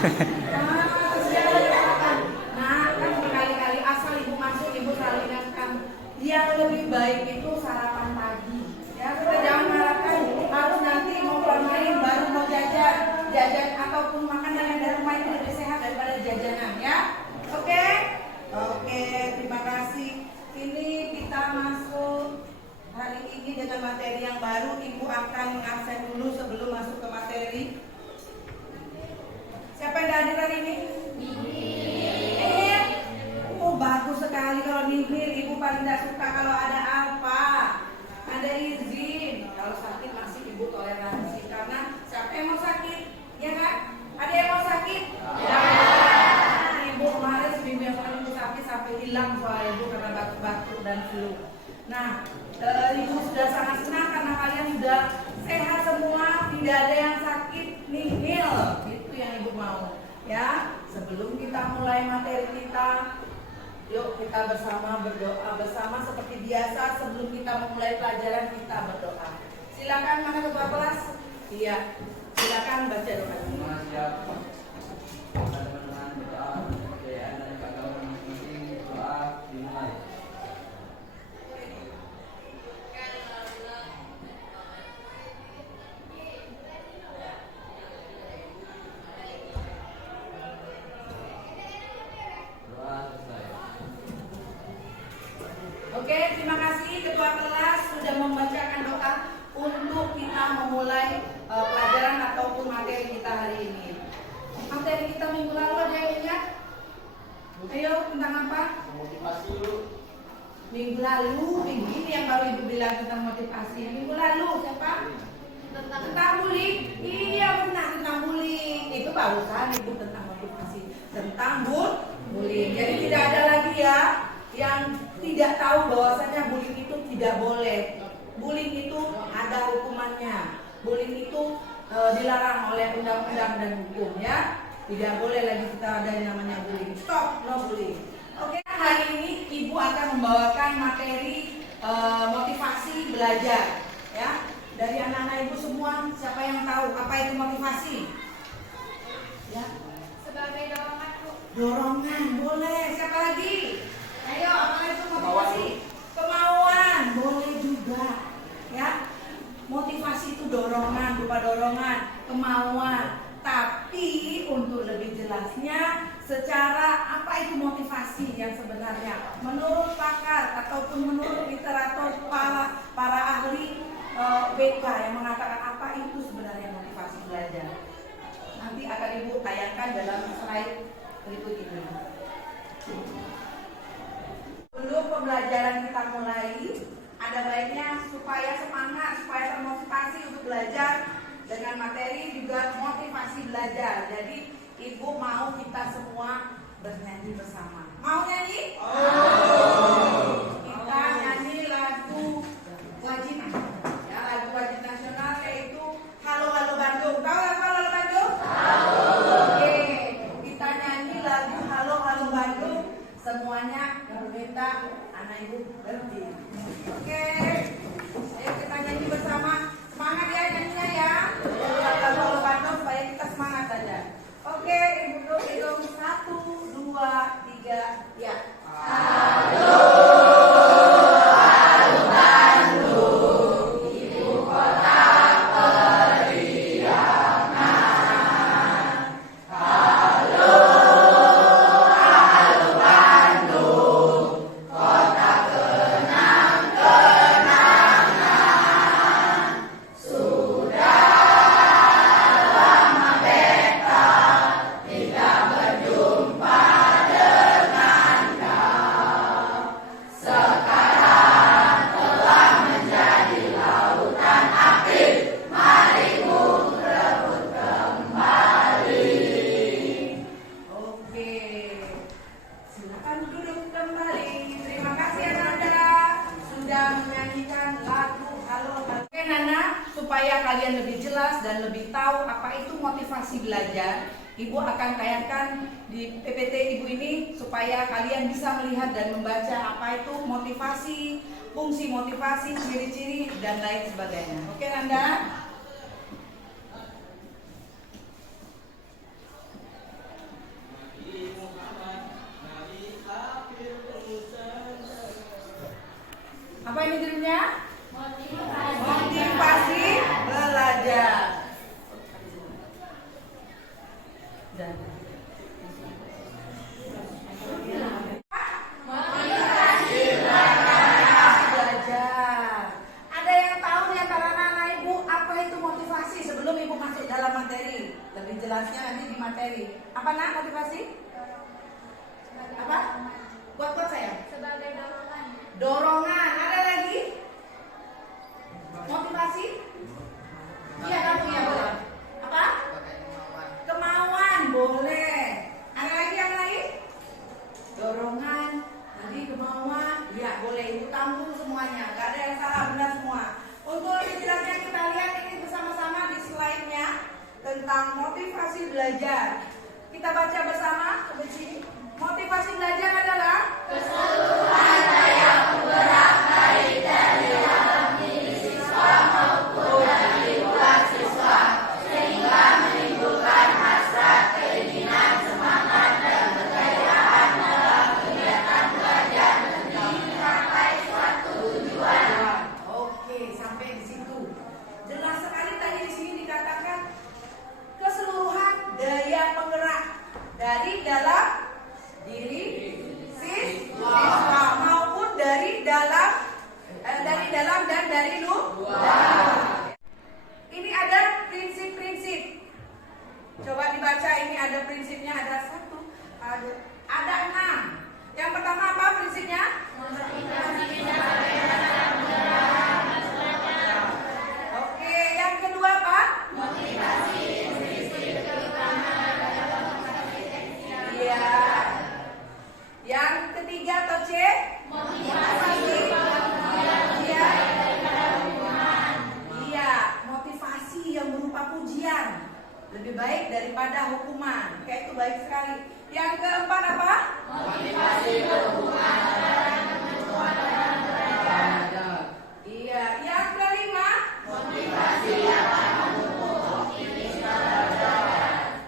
Nah, kan berkali-kali asal ibu masuk, ibu selalu ingatkan yang lebih baik itu sarapan pagi. Ya, kita jangan mengharapkan harus nanti mau main baru mau jajan ataupun makanan yang dari rumah itu lebih sehat daripada jajanan, ya. Oke, terima kasih. Ini kita masuk hari ini dengan materi yang baru. Ibu akan mengabsen dulu sebelum masuk ke materi. Siapa yang hadir hari ini? Oh, bagus sekali kalau nihil. Ibu paling tidak suka kalau ada apa? Ada izin. Kalau sakit masih ibu toleransi karena siapa yang mau sakit? Ya kan? Ada yang mau sakit? Ya. Ibu kemarin seminggu yang lalu ibu sakit sampai hilang soal ibu karena batuk-batuk dan flu. Nah, ibu sudah sangat senang karena kalian sudah sehat semua, tidak ada yang sakit, nihil. Itu yang ibu mau. Ya, sebelum kita mulai materi kita, yuk kita bersama berdoa bersama seperti biasa. Sebelum kita memulai pelajaran kita berdoa. Silakan, mana ketua kelas? Iya, silakan baca doa. Oke, terima kasih ketua kelas sudah membacakan doa untuk kita memulai pelajaran ataupun materi kita hari ini. Materi kita minggu lalu ada yang ingat? Ayo, tentang apa? Motivasi dulu. Minggu lalu, minggu ini yang baru ibu bilang tentang motivasi. Minggu lalu siapa? Tentang bullying. Iya benar, tentang bullying. Itu barusan ibu tentang motivasi, tentang bullying. Jadi tidak ada lagi ya yang tidak tahu bahwasanya bullying itu tidak boleh. Bullying itu ada hukumannya. Bullying itu dilarang oleh undang-undang dan hukum, ya. Tidak boleh lagi kita ada yang namanya bullying. Stop, no bullying. Oke, hari ini ibu akan membawakan materi motivasi belajar, ya. Dari anak-anak ibu semua, siapa yang tahu apa itu motivasi? Ya. Sebagai dorongan, Bu. Dorongan, boleh. Siapa lagi? Ayo, apa itu motivasi? Kemauan, boleh juga. Ya. Motivasi itu dorongan, berupa dorongan, kemauan. Tapi untuk lebih jelasnya, secara apa itu motivasi yang sebenarnya? Menurut pakar ataupun menurut literatur para ahli BK yang mengatakan apa itu sebenarnya motivasi belajar. Nanti akan ibu tayangkan dalam slide berikut ini. Sebelum pembelajaran kita mulai, ada baiknya supaya semangat, supaya termotivasi untuk belajar dengan materi juga motivasi belajar. Jadi ibu mau kita semua bernyanyi bersama. Mau nyanyi? Kita nyanyi lagu wajib, ya, lagu wajib nasional yaitu Halo Halo Bandung. Tahu lagu Halo Halo Bandung? Oke, kita nyanyi lagu Halo Halo Bandung. Semuanya minta anak ibu berdiri. Oke, ayo kita nyanyi bersama. Semangat ya nyanyinya ya. Halo Halo Bandung supaya kita semangat aja. Oke, ibu hitung 1, 2, 3, ya. Supaya kalian lebih jelas dan lebih tahu apa itu motivasi belajar, ibu akan tayangkan di PPT ibu ini supaya kalian bisa melihat dan membaca apa itu motivasi, fungsi motivasi, ciri-ciri dan lain sebagainya. Oke, Nanda? dan belajar. Ada yang tahu di antara anak ibu apa itu motivasi sebelum ibu masuk dalam materi? Lebih jelasnya nanti di materi. Apa nak motivasi? Apa? Buat saya. Sebagai dorongan. Dorongan. Ada lagi? Motivasi? Iya kamu ya boleh. Apa? Kemauan boleh. Ada lagi yang lain? Dorongan. Tadi kemauan. Iya boleh. Ibu tampung semuanya. Gak ada yang salah, benar semua. Untuk lebih jelasnya kita lihat ini bersama-sama di slide-nya tentang motivasi belajar. Kita baca bersama di sini. Motivasi belajar adalah keseluruhan daya penggerak baik dari dalam diri siswa maupun dari luar siswa sehingga menimbulkan hasrat, keinginan, semangat dan kegayaan dalam kegiatan belajar demi mencapai suatu tujuan. Oke, sampai di situ. Jelas sekali tadi di sini dikatakan keseluruhan daya penggerak dari dalam diri siswa maupun dari dalam dan dari luar. Ini ada prinsip-prinsip. Coba dibaca, ini ada prinsipnya, ada 1, ada 6. Yang pertama apa prinsipnya? Oke, yang kedua apa? Motivasi. Iya. Yang ketiga atau C? Motivasi. Iya, motivasi yang berupa pujian lebih baik daripada hukuman. Kayak itu baik sekali. Yang keempat apa? Motivasi berhubungan iya. Yang kelima? Motivasi akan mendukung optimisme belajar.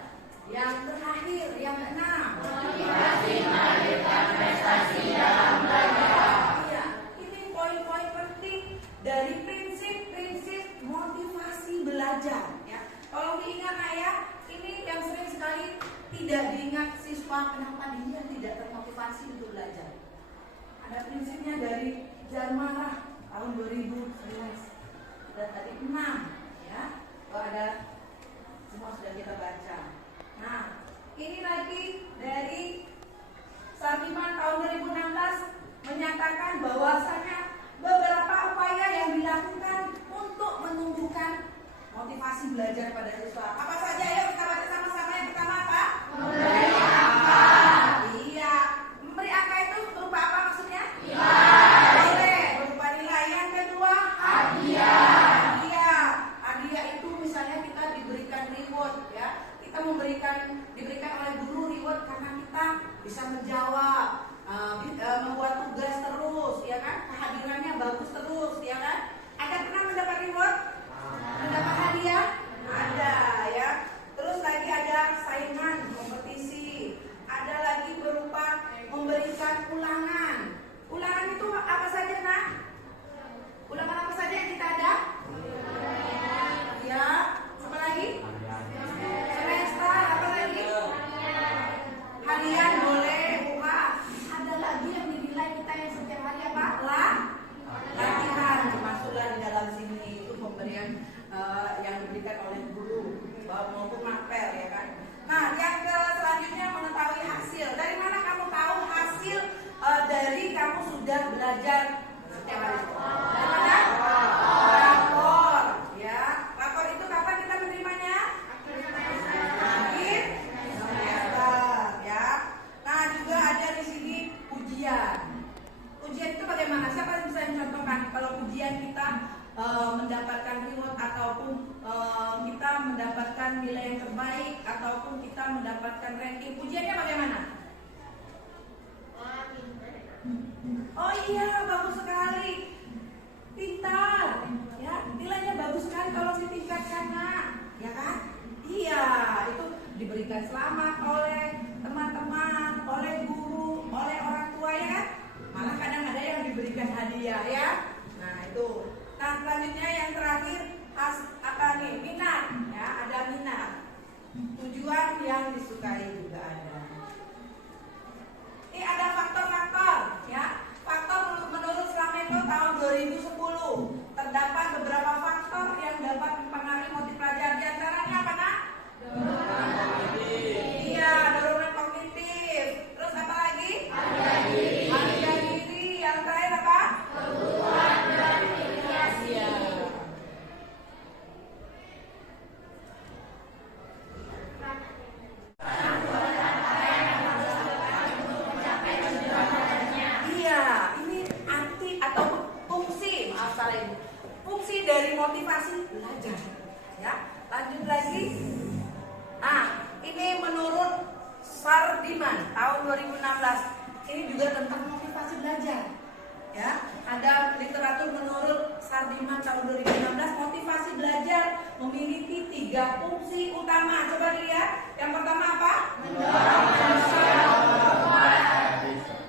Yang terakhir, yang keenam, motivasi melahirkan prestasi dalam belajar. Iya, ini poin-poin penting dari prinsip-prinsip motivasi belajar. Ya, kalau diingat ayah, ini yang sering sekali tidak diingat siswa kenapa dia tidak termotivasi untuk belajar. Ada prinsipnya dari Jarmarah tahun 2011 dan tadi 6 ya. Kalau ada semua sudah kita baca. Nah, ini lagi dari Sardiman tahun 2016 menyatakan bahwasanya beberapa upaya yang dilakukan untuk menumbuhkan motivasi belajar pada siswa. Apa saja? Ayo kita baca sama-sama. Yang pertama apa? Memberi angka. Iya, memberi angka itu berupa apa maksudnya? Boleh, berupa nilai. Yang kedua, hadiah. Hadiah. Hadiah itu misalnya kita diberikan reward ya. Kita diberikan oleh guru reward karena kita bisa menjawab, membuat tugas terus, ya kan? Kehadirannya bagus terus, ya kan? Ada pernah mendapat reward? Mendapat hadiah? Ada, ya. Terus lagi ada saingan, kompetisi. Ada lagi berupa memberikan ulangan. Ulangan itu apa saja, nak? Ulangan apa saja yang kita ada? Ya. Apa lagi? Semester, apa lagi? Harian boleh, wah. Ada lagi yang dinilai kita yang setiap hari apa? Latihan, masuklah di dalam sini. Itu pemberian yang diberikan oleh guru maupun mapel, ya kan? Nah, yang selanjutnya mengetahui hasil. Dari mana kamu tahu hasil dari kamu sudah belajar setiap hari? Dari mana? Rapor, ya. Rapor itu kapan kita menerimanya? Akhir semester, ya. Nah, juga ada di sini ujian. Ujian itu bagaimana? Siapa yang bisa mencontohkan kalau ujian kita mendapatkan reward ataupun kita mendapatkan nilai yang terbaik ataupun kita mendapatkan ranking? Ujiannya bagaimana? Oh iya, bagus sekali. Pintar, ya. Nilainya bagus sekali kalau ditingkatkan, nak. Ya kan? Iya, itu diberikan selamat oleh teman-teman, oleh guru, oleh orang tua, ya kan? Malah kadang ada yang diberikan hadiah, ya. Nah, itu. Nah, selanjutnya yang terakhir apa nih? Minat, ya. Ada minat. Tujuan bukan yang disukai juga ada. Ini ada faktor-faktor ya. Faktor menurut Slametro tahun 2010 terdapat beberapa faktor yang dapat mempengaruhi motif pelajar. Di antaranya apa nak? Iya, dorongan kognitif. Terus apa lagi? Harga diri. Yang terakhir apa? Kebutuhan gratifikasi. Iya, ini arti atau fungsi, maaf salah ibu. Fungsi dari motivasi belajar. Ya, lanjut lagi. Ini menurut Sardiman tahun 2016. Ini juga tentang motivasi belajar. Ya, ada literatur menurut Sardiman tahun 2016, motivasi belajar memiliki 3 fungsi utama. Coba dilihat. Yang pertama apa? Mendorong manusia berbuat.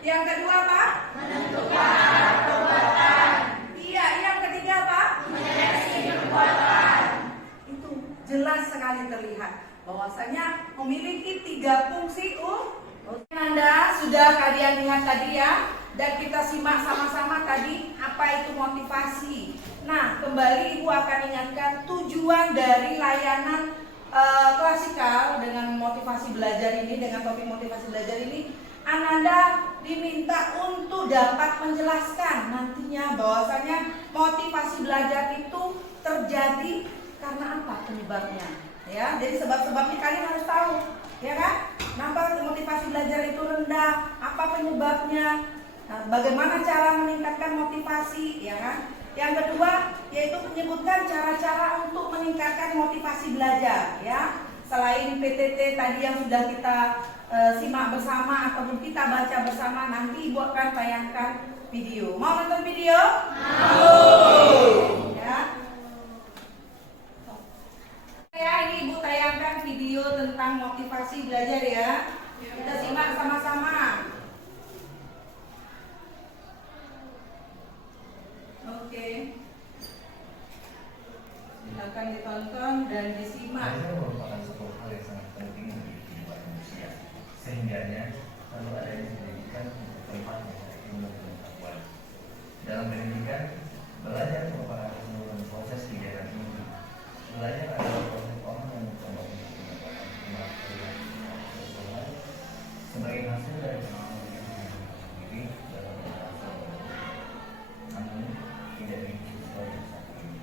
Yang kedua apa? Menentukan perbuatan. Iya, yang ketiga apa? Menyeleksi perbuatan. Itu jelas sekali terlihat bahwasanya memiliki 3 fungsi. Anda sudah kalian lihat tadi ya, dan kita simak sama-sama tadi apa itu motivasi. Nah, kembali Ibu akan ingatkan tujuan dari layanan klasikal dengan motivasi belajar ini, dengan topik motivasi belajar ini. Ananda diminta untuk dapat menjelaskan nantinya bahwasanya motivasi belajar itu terjadi karena apa penyebabnya. Ya, jadi sebab-sebabnya kalian harus tahu, ya kan? Kenapa motivasi belajar itu rendah? Apa penyebabnya? Nah, bagaimana cara meningkatkan motivasi, ya kan? Yang kedua yaitu menyebutkan cara-cara untuk meningkatkan motivasi belajar, ya. Selain PTT tadi yang sudah kita simak bersama ataupun kita baca bersama, nanti Ibu akan tayangkan video. Mau nonton video? Mau. Ya. Ya, ini Ibu tayangkan video tentang motivasi belajar ya. Kita simak sama-sama. Oke. Silakan ditonton dan disimak. Belajar merupakan suatu hal yang sangat penting bagi kehidupan manusia. Sehingganya perlu adanya pendidikan untuk tempat mencari ilmu pengetahuan. Dalam pendidikan, belajar merupakan keseluruhan proses kegiatan ini. Belajar adalah proses orang yang mencoba untuk mendapatkan pengetahuan sebagai hasil dari pengalaman yang sendiri dalam merasa namun tidak begitu sesuai dengan saat ini.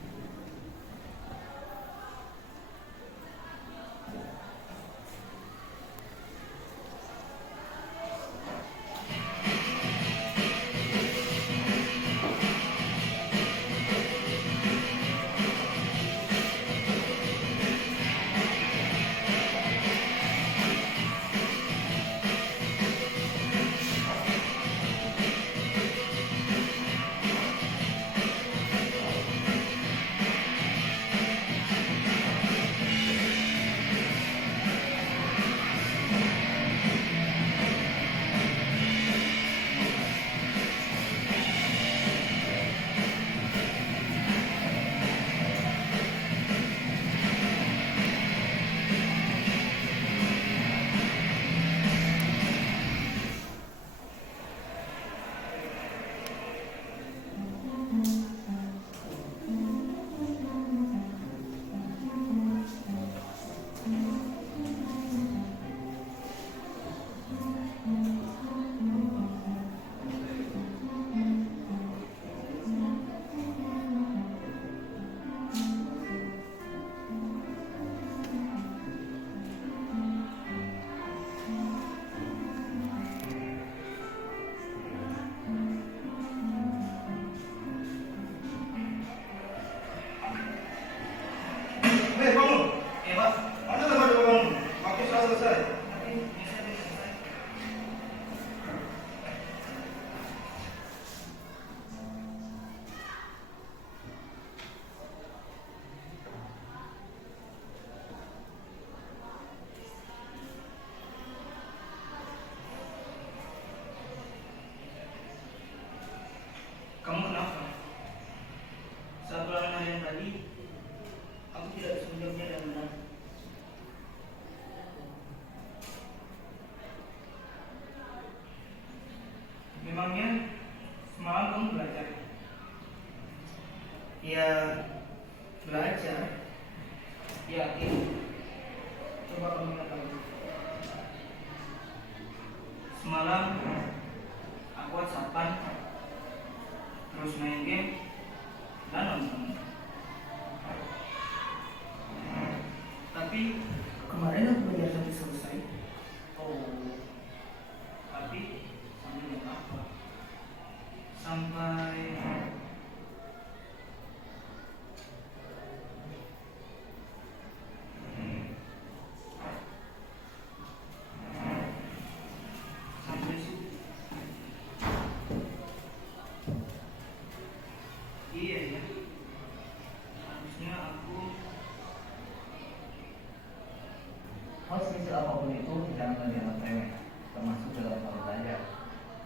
apapun itu jangan dianggap remeh, termasuk dalam hal belajar.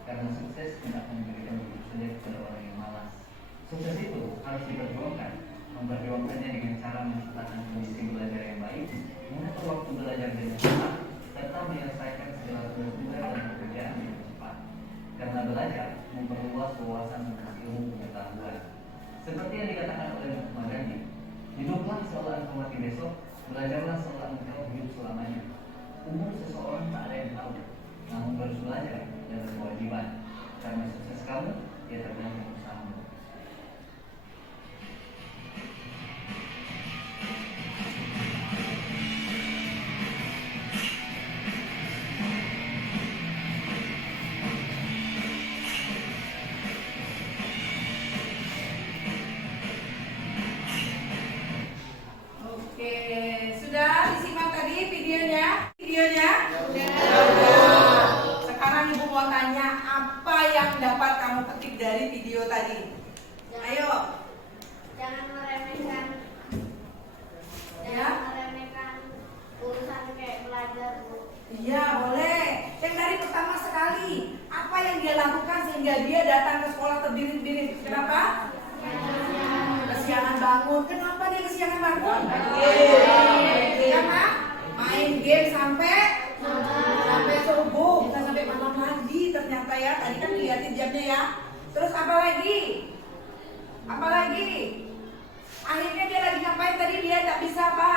Karena sukses tidak akan diberikan begitu saja kepada orang yang malas. Sukses itu harus diperjuangkan. Memperjuangkannya dengan cara menciptakan kondisi belajar yang baik, mengatur waktu belajar dengan cepat, serta menyelesaikan segala tugas dan pekerjaan dengan cepat. Karena belajar memperluas wawasan tentang ilmu pengetahuan. Seperti yang dikatakan oleh Mahatma Gandhi, hiduplah seolah engkau mati besok, belajarlah seolah engkau hidup selamanya. Umur seseorang tak ada yang tahu, namun harus belajar adalah kewajiban. Karena sukses kamu, ya tergantung usahamu. Oke, sudah disimak tadi videonya? Sudah. Sekarang Ibu mau tanya apa yang dapat kamu petik dari video tadi? Ayo. Jangan meremehkan. Ya. Jangan meremehkan urusan kayak belajar, Bu. Iya, boleh. Yang dari pertama sekali, apa yang dia lakukan sehingga dia datang ke sekolah terbirit-birit? Kenapa? Kesiangan bangun. Kenapa dia kesiangan bangun? Karena main game sampai subuh, bisa sampai malam lagi ternyata ya. Tadi kan lihatin jamnya ya. Terus apa lagi? Akhirnya dia lagi ngapain tadi? Dia tak bisa apa?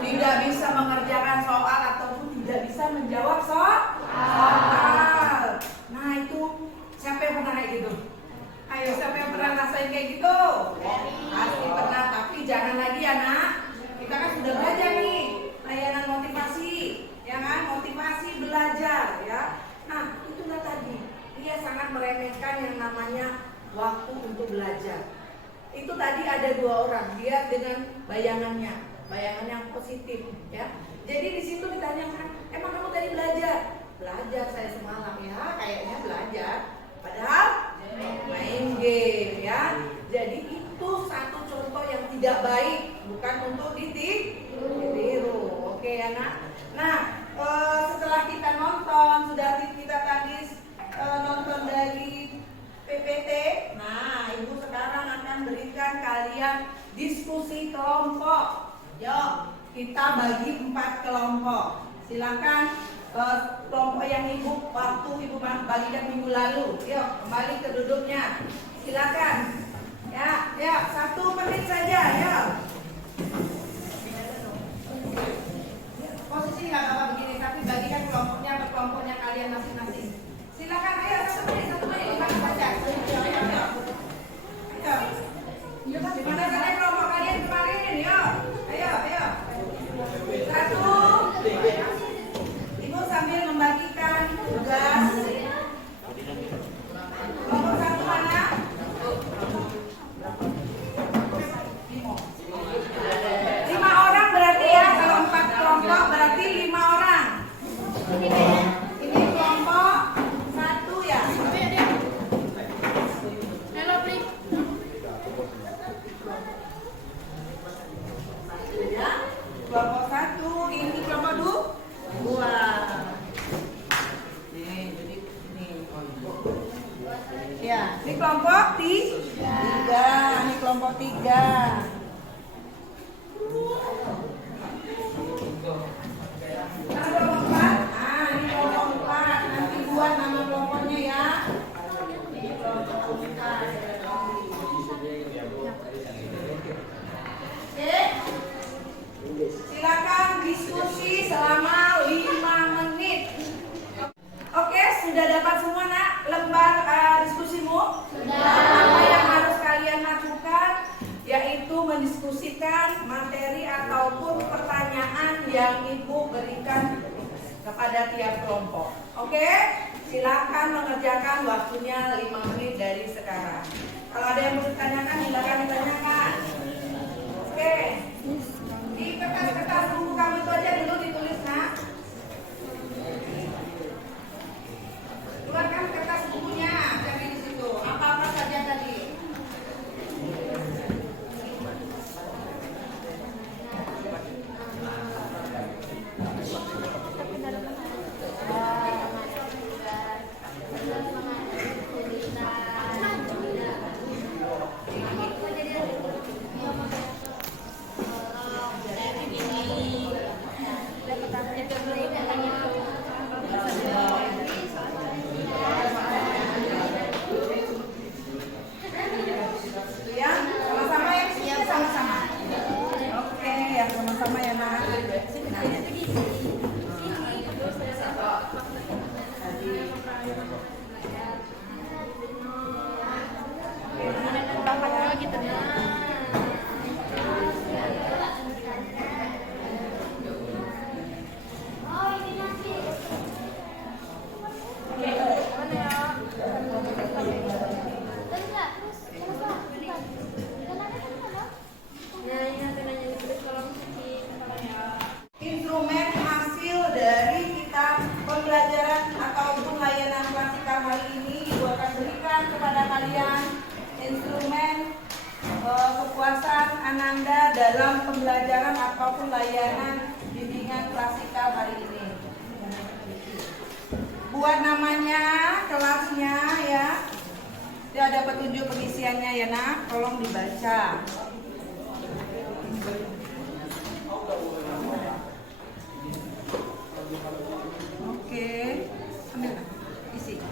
Tidak bisa mengerjakan soal ataupun tidak bisa menjawab soal. Nah itu siapa yang pernah kayak gitu? Ayo, siapa yang pernah rasain kayak gitu? Pasti pernah, tapi jangan lagi ya nak. Kita kan sudah belajar nih layanan motivasi, ya kan? Motivasi belajar ya. Nah itulah tadi, dia sangat meremehkan yang namanya waktu untuk belajar. Itu tadi ada dua orang, dia dengan bayangan yang positif ya. Jadi di situ ditanyakan, emang kamu tadi belajar? Belajar saya semalam ya, kayaknya belajar. Padahal main game ya. Jadi itu satu contoh yang tidak baik, bukan untuk ditiru. Oke ya nak. Nah setelah kita nonton, sudah kita tadi nonton dari PPT. Nah ibu sekarang akan berikan kalian diskusi kelompok. Yuk kita bagi 4 kelompok. Silakan kelompok yang waktu ibu bagikan minggu lalu. Yuk kembali ke duduknya. Silakan. Ya 1 menit saja ya. Posisi nggak apa-apa begini, tapi bagikan kelompoknya ke kelompoknya kalian masing-masing. Silakan ayo 1 menit dimana saja. Ayo. Dimana saja kelompok kalian kemarin? Yuk. Ayo. 1. Ibu sambil membagikan tugas. Kelompok 1 mana? 5 orang berarti ya. Kalau 4 kelompok berarti 5 orang. Ini kelompok 1 ya. Hello, Plik. Ya. Kelompok 1, ini kelompok 2. Nih, jadi ini. Ya, ini kelompok 3. Ini kelompok 3. Nah, kelompok 4. Ah, ini kelompok 4. Nanti buat nama kelompoknya ya. Ini kelompok 4. Oke. Silakan diskusi selama 5 menit. Oke, sudah dapat semua nak lembar diskusimu? Sudah. Apa yang harus kalian lakukan? Yaitu mendiskusikan materi ataupun pertanyaan yang ibu berikan kepada tiap kelompok. Oke, silakan mengerjakan waktunya 5 menit dari sekarang. Kalau ada yang mau ditanyakan, silakan ditanyakan. Oke. Di kertas-kertas buku kamu itu aja dulu ditulis nak. Keluarkan kertas bukunya dari di situ. Apa-apa saja tadi. Ananda dalam pembelajaran ataupun layanan bimbingan klasikal hari ini. Buat namanya, kelasnya ya. Dia ada petunjuk pengisiannya ya nak, tolong dibaca. Oke, ambil nak, isi.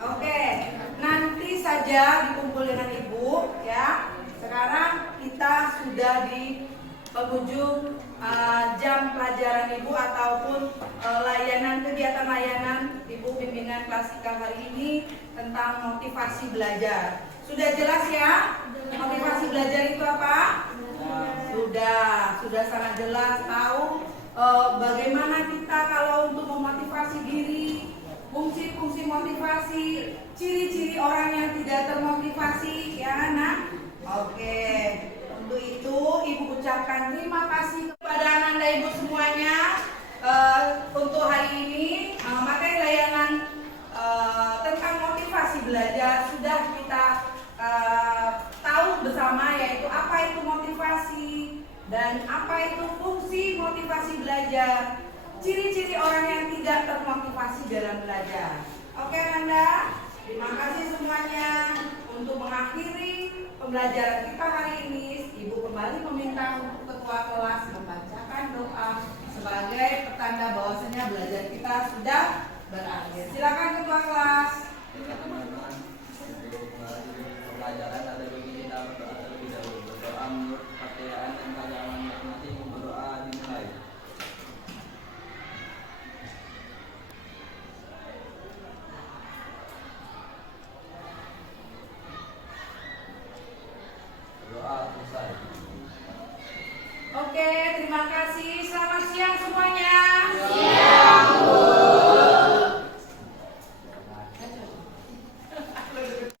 Oke, nanti saja dikumpul dengan ibu ya. Sekarang kita sudah di penghujung jam pelajaran ibu ataupun layanan kegiatan layanan ibu bimbingan klasikal hari ini tentang motivasi belajar. Sudah jelas ya? Motivasi belajar itu apa? Sudah sangat jelas tahu bagaimana kita kalau untuk memotivasi diri, fungsi-fungsi motivasi, ciri-ciri orang yang tidak termotivasi, ya nak? Oke, untuk itu ibu ucapkan terima kasih kepada Ananda ibu semuanya untuk hari ini materi layanan tentang motivasi belajar sudah kita tahu bersama, yaitu apa itu motivasi dan apa itu fungsi motivasi belajar, ciri-ciri orang yang tidak termotivasi dalam belajar. Oke Nanda, terima kasih semuanya. Untuk mengakhiri pembelajaran kita hari ini, ibu kembali meminta untuk ketua kelas membacakan doa sebagai pertanda bahwasanya belajar kita sudah berakhir. Silakan ketua kelas. Teman-teman, untuk pembelajaran ada bagi kita berdoa terlebih dahulu. Berdoa menurut kepercayaan dan keagamaan masing-masing. Berdoa dimulai. Berdoa selesai. Oke, terima kasih. Selamat siang semuanya.